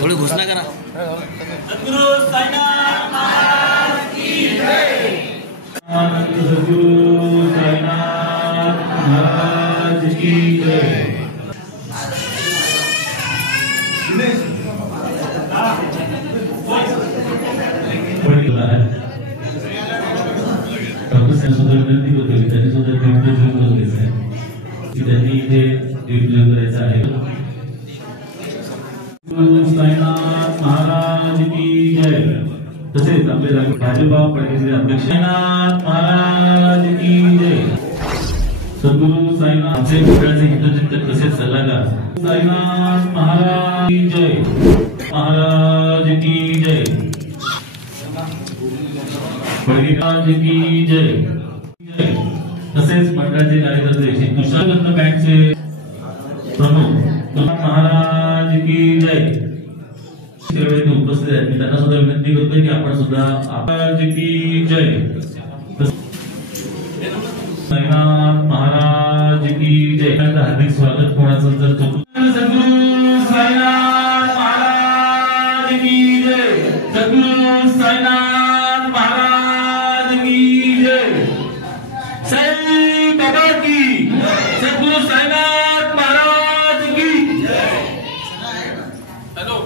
थोडी घोषणा करा। सद्गुरु साईनाथ महाराज की जय। सद्गुरु साईनाथ महाराज की जय। विनंती करतो की त्यांनी सुद्धा दीपप्रज्वलन करून घ्यायचं आहे की त्यांनी इथे दीपप्रज्वलन करायचं आहे। साईनाथ महाराज की जय। तसेच आपले भाजपा पार्टीचे अध्यक्ष साईनाथ महाराज की जय। सद्गुरु साईनाथ आमचे मंडळाचे हितचिंतक तसेच सल्लागार साईनाथ महाराज की जय। महाराज की जय। महाराज की जय। तसेच मंडळाचे कार्यकर्ते श्री तुषाररत्न बँकचे प्रमुख महाराज की जय उपस्थित आहेत। मी त्यांना सुद्धा विनंती करतोय की आपण सुद्धा महाराज की जय। साईनाथ महाराज की जय। हार्दिक स्वागत कोणाचं जर सद्गुरु साईनाथ महाराज की जय। सद्गुरु साईनाथ महाराज की जय। साई बाबा की सद्गुरु साईनाथ महाराज की जय। हेलो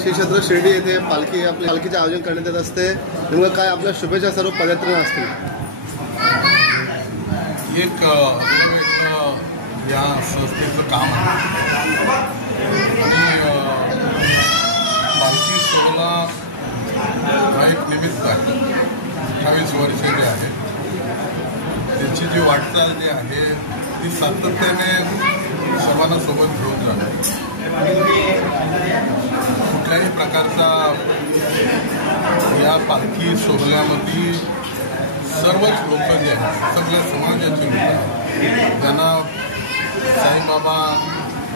श्री क्षेत्र शिर्डी येथे पालखीचे आयोजन करण्यात येत असते. नेमकं काय आपल्या शुभेच्छा सर्व पदयात्रेला असतील. एक या संस्थेचं काम आहे आणि पालखी सोहळा हा एक निमित्त आहे. 28 वर्ष जे आहे त्याची जी वाटचाल जी आहे ती सातत्याने सर्वांना सोबत घेऊन जाते. कुठल्याही प्रकारचा या पालखी सोहळ्यामध्ये सर्वच लोक जे आहेत सगळ्या समाजाचे लोक आहेत त्यांना साईबाबा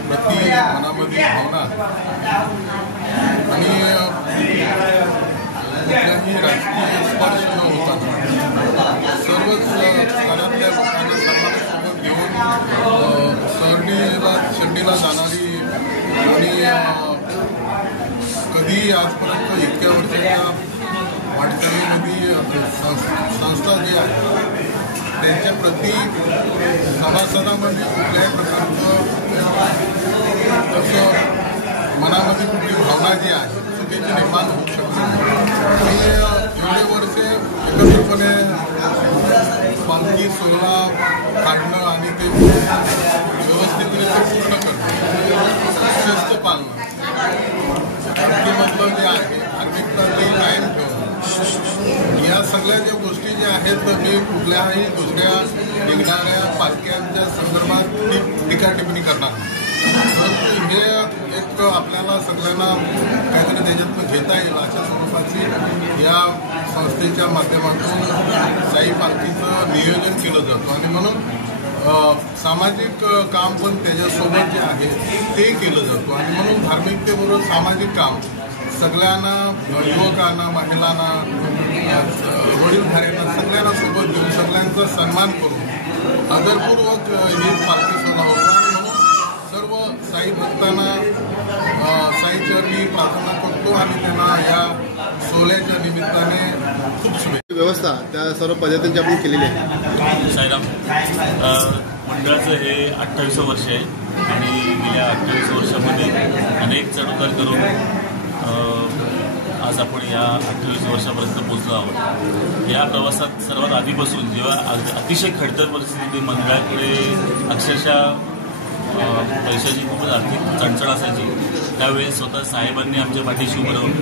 प्रति मनामध्ये भावना आणि कुठल्याही राजकीय स्पर्श न होता सर्वच स्तरातल्या लोकांना सर्वांना सोबत घेऊन शिर्डीला जाणारी आणि कधी आजपर्यंत इतक्या वर्षाच्या वाटचालीमध्ये संस्था जी आहे त्यांच्या प्रति सभासदांमध्ये कुठल्याही प्रकारचं तसं मनामध्ये कुठली भावना जी आहे त्याची निर्माण होऊ शकते. आणि एवढे वर्षे एकत्रितपणे पालखी सोहळा काढणं आणि ते व्यवस्थितरित्या पूर्ण करणं शिस्त पाळणं पालखीमधलं जे आहे धार्मिकता ते कायम ठेवणं या सगळ्या ज्या गोष्टी ज्या आहेत तर मी कुठल्याही दुसऱ्या निघणाऱ्या पालख्यांच्या संदर्भात टीका टिप्पणी करणार. परंतु हे एक आपल्याला सगळ्यांना काहीतरी त्याच्यातून घेता येईल अशा स्वरूपाची या संस्थेच्या माध्यमातून साई पालखीचं नियोजन केलं जातं आणि म्हणून सामाजिक काम पण त्याच्यासोबत जे आहे ते केलं जातं आणि म्हणून धार्मिकतेबरोबर सामाजिक काम सगळ्यांना युवकांना महिलांना वडीलधाऱ्यांना सगळ्यांना सोबत घेऊन सगळ्यांचा सन्मान करून आदरपूर्वक ही पालखी सोहळा होता आणि म्हणून सर्व साई भक्तांना साईचरणी प्रार्थना करतो आणि त्यांना या सोहळ्याच्या निमित्ताने खूप शुभेच्छा. व्यवस्था त्या सर्व पदयात्रेची आपण केलेली आहे. साईराम मंडळाचं हे 28वं वर्ष आहे आणि गेल्या 28 वर्षामध्ये अनेक चढउतार करून आज आपण या 28 वर्षापर्यंत पोहोचलो आहोत. या प्रवासात सर्वात आधीपासून जेव्हा अतिशय खडतर परिस्थिती मंडळाकडे अक्षरशः पैशाची खूपच आर्थिक चणचण असायची त्यावेळेस स्वतः साहेबांनी आमच्या पाठीशी उभं राहून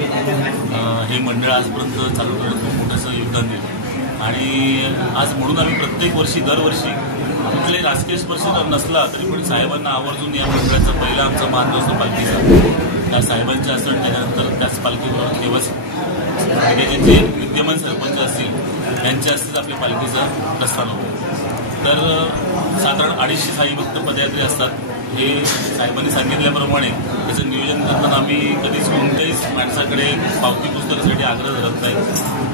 हे मंडळ आजपर्यंत चालू करण्यात खूप मोठंसं योगदान दिलं आणि आज म्हणून आम्ही प्रत्येक वर्षी दरवर्षी कुठलाही राजकीय स्पर्श नसला तरी पण साहेबांना आवर्जून या मंडळाचा पहिला आमचा मान असतो पालखीचा. त्या साहेबांच्या असण त्याच्यानंतर त्याच पालखीवर तेव्हाच जे विद्यमान सरपंच असतील त्यांच्या हस्तेच आपल्या पालखीचा प्रस्थान होतो. तर साधारण 250 साई भक्त पदयात्रे असतात. हे साहेबांनी सांगितल्याप्रमाणे त्याचं नियोजन करताना आम्ही कधीच कोणत्याही माणसाकडे पावती पुस्तकासाठी आग्रह धरत नाही.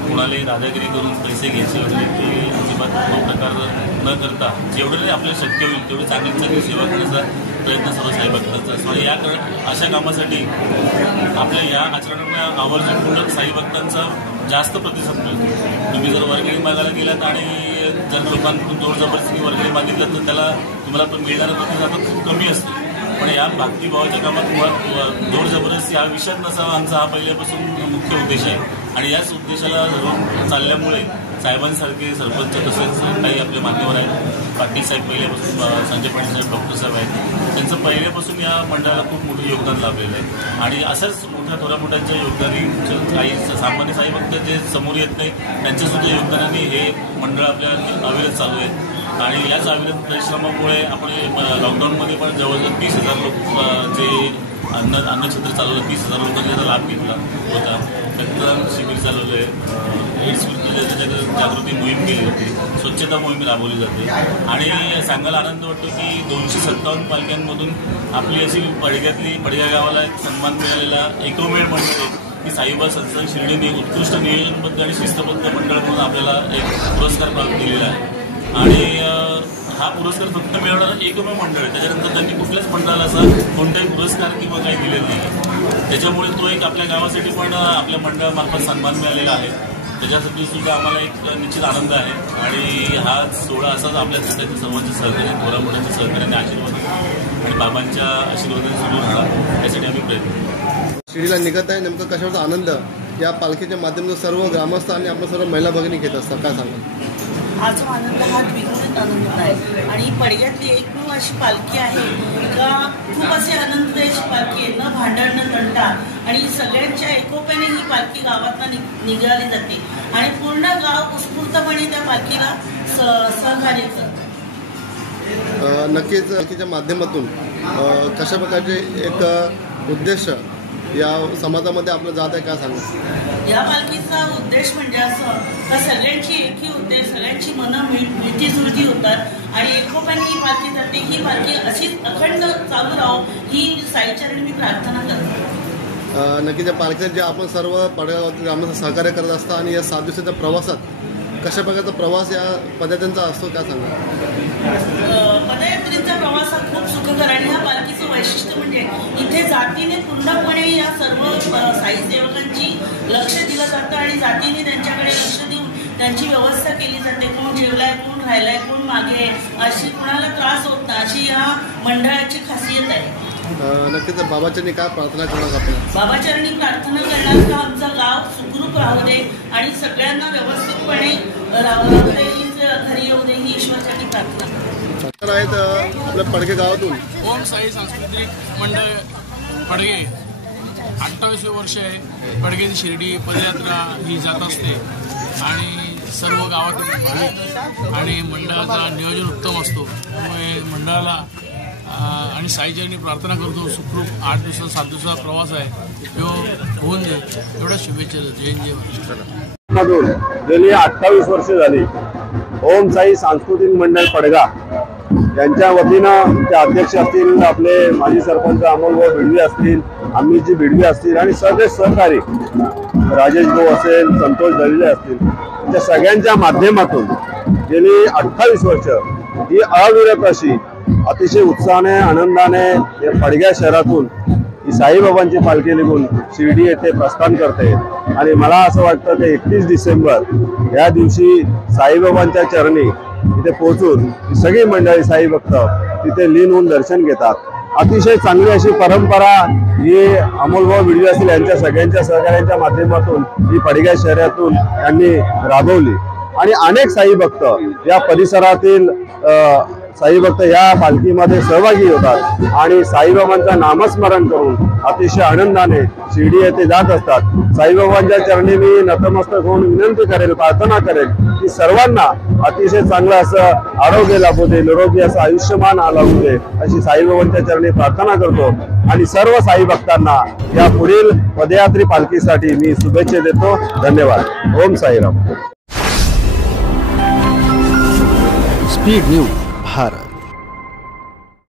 कुणालाही दादागिरी करून पैसे घ्यायचे वगैरे ते अजिबात तो प्रकार न करता जेवढं आपल्याला शक्य होईल तेवढी चांगली चांगली सेवा करण्याचा प्रयत्न सर्व साई भक्तांचा असतो आणि या अशा कामासाठी आपल्या या आचरणाने आवर्जून पूर्ण साई भक्तांचा जास्त प्रतिसाद मिळतो. तुम्ही जर वर्गणी मागायला गेलात आणि जर लोकांकडून जोर जबरदस्ती वर्गणी मागितलं तर त्याला तुम्हाला तो मिळणारा प्रतिसाद खूप कमी असतो. पण या भक्तिभावाच्या कामात जोर जबरदस्ती हा विषय नसावा आमचा हा पहिल्यापासून मुख्य उद्देश आहे आणि याच उद्देशाला धरून चालल्यामुळे साहेबांसारखे सरपंच तसेच काही आपले मान्यवर आहेत. पाटील साहेब पहिल्यापासून संजय पाटील साहेब डॉक्टर साहेब आहेत त्यांचं पहिल्यापासून या मंडळाला खूप मोठं योगदान लाभलेलं आहे आणि असंच मोठ्या थोड्या मोठ्यांच्या योगदानी काही सामान्य साई भक्त जे समोर येत नाही त्यांच्यासुद्धा योगदानाने हे मंडळ आपल्या अविरत चालू आहे आणि याच अविरत परिश्रमामुळे आपण लॉकडाऊनमध्ये पण जवळजवळ 30,000 लोक जे अन्नछत्र चालवलं 30,000 लोकांनी याचा लाभ घेतला होता. रक्तदान शिबिर चालवलं आहे. एड्स विरुद्ध जागृती मोहीम केली जाते. स्वच्छता मोहीम राबवली जाते आणि सांगायला आनंद वाटतो की 257 पालख्यांमधून आपली अशी पडग्यातली पडग्या गावाला एक सन्मान मिळालेला एकमेव मंडळ आहे की साईबाबा सत्संग शिर्डीने उत्कृष्ट नियोजनबद्ध आणि शिस्तबद्ध मंडळ म्हणून आपल्याला एक पुरस्कार प्राप्त केलेला आहे आणि हा पुरस्कार फक्त मिळवणारा एकमेव मंडळ आहे. त्याच्यानंतर त्यांनी कुठल्याच मंडळाला असा कोणताही पुरस्कार किंवा काही दिलेला नाही. त्याच्यामुळे तो एक आपल्या गावासाठी पण आपल्या मंडळामार्फत सन्मान मिळालेला आहे. त्याच्यासाठी सुद्धा आम्हाला एक निश्चित आनंद आहे आणि हा सोहळा असाच आपल्या सगळ्यांच्या सर्वांच्या सहकार्य, थोरामोठ्यांच्या सहकार्याने आशीर्वाद आणि बाबांच्या आशीर्वादाने सुरू राहणार यासाठी आम्ही प्रयत्न करतो. शिर्डीला निघत आहे, नेमकं कशाचा आनंद या पालखीच्या माध्यमातून सर्व ग्रामस्थ आणि आपण सर्व महिला भगिनी घेत असतात, काय सांगाल? हा जो आनंद हा द्विगुणित आनंद आहे आणि पडग्यातली एकमेव अशी पालखी आहे का खूप अशी आनंददायी पालखी आहे, न भांडण न तंटा आणि सगळ्यांच्या एकोप्याने ही पालखी गावातनं निघाली जाते आणि पूर्ण गाव उत्स्फूर्तपणे त्या पालखीला सहकार्य करतं. नक्कीच पालखीच्या माध्यमातून कशा प्रकारचे एक उद्देश या समाजामध्ये आपलं जात आहे, काय सांगा? या पालखीचा उद्देश म्हणजे असं का सगळ्यांची एकी होते, सगळ्यांची मनं मिळतीजुळती होतात आणि एकोप्याने ही पालखी जाते. ही पालखी अशीच अखंड चालू राहो ही साईचरणी मी प्रार्थना करते. नक्कीच या पालखीत जे आपण सर्व पडगावातील ग्रामस्थ सहकार्य करत असता आणि या 7 दिवसाच्या प्रवासात कशा प्रकारचा प्रवास या पदयात्रेचा असतो, काय सांगा? पदयात्रेचा प्रवास हा खूप सुखकर आणि ह्या पालखीचं वैशिष्ट्य म्हणजे इथे जातीने पूर्णपणे या सर्व साई सेवकांची लक्ष दिलं जातं आणि जातीने त्यांच्याकडे लक्ष देऊन त्यांची व्यवस्था केली जाते. कोण जेवलाय, कोण राहिलाय, कोण मागे आहे, अशी कोणाला त्रास होत नाही अशी या मंडळाची खासियत आहे. नक्कीच बाबाच्यांनी काय प्रार्थना करणार आपण? बाबाचरणी प्रार्थना करणार का आमचं गाव सुखरूप राहू दे आणि सगळ्यांना व्यवस्थितपणे राहू दे, घरी येऊ दे ही ईश्वरसाठी प्रार्थना आहेत. आपल्या पडगे गावातून ओम साई सांस्कृतिक मंडळ पडगे 28 वर्ष आहे. पडगेची शिर्डी पदयात्रा ही जात असते आणि सर्व गावातून भाविक आणि मंडळाचा नियोजन उत्तम असतो. त्यामुळे मंडळाला आणि साईचरणी प्रार्थना करतो सुखरूप 8 दिवसाचा 7 दिवसाचा प्रवास आहे तो होऊन दे एवढ्या शुभेच्छा. जय गेली 28 वर्ष झाली ओम साई सांस्कृतिक मंडळ पडगा यांच्या वतीनं ते अध्यक्ष असतील, आपले माजी सरपंच अमोलभाऊ भिडवी असतील, अमितजी भिडवी असतील आणि सगळे सहकारी राजेश भाऊ असेल, संतोष दळले असतील, त्या सगळ्यांच्या माध्यमातून गेली 28 वर्ष ही अविरत अशी अतिशय उत्साहाने आनंदाने या पडग्या शहरातून ही साईबाबांची पालखी निघून शिर्डी येथे प्रस्थान करते आणि मला असं वाटतं की 31 डिसेंबर या दिवशी साईबाबांच्या चरणी इथे पोहोचून सगळी मंडळी साई भक्त तिथे लीन होऊन दर्शन घेतात. अतिशय चांगली अशी परंपरा ही अमोलभाऊ भिडवी असतील यांच्या सगळ्यांच्या सहकार्यांच्या माध्यमातून ही पडग्या शहरातून त्यांनी राबवली आणि अनेक साई भक्त या परिसरातील साई भक्त या पालखीमध्ये सहभागी होतात आणि साईबाबांचं नामस्मरण करून अतिशय आनंदाने शिर्डी येथे जात असतात. साईबाबांच्या चरणी मी नतमस्तक होऊन विनंती करेल, प्रार्थना करेल की सर्वांना अतिशय चांगलं असं आरोग्य लाभू दे, निरोगी असं आयुष्यमान लाभू दे अशी साईबाबांच्या चरणी प्रार्थना करतो आणि सर्व साई भक्तांना या पुढील पदयात्री पालखीसाठी मी शुभेच्छा देतो. धन्यवाद. ओम साईराम. Speed news Bharat.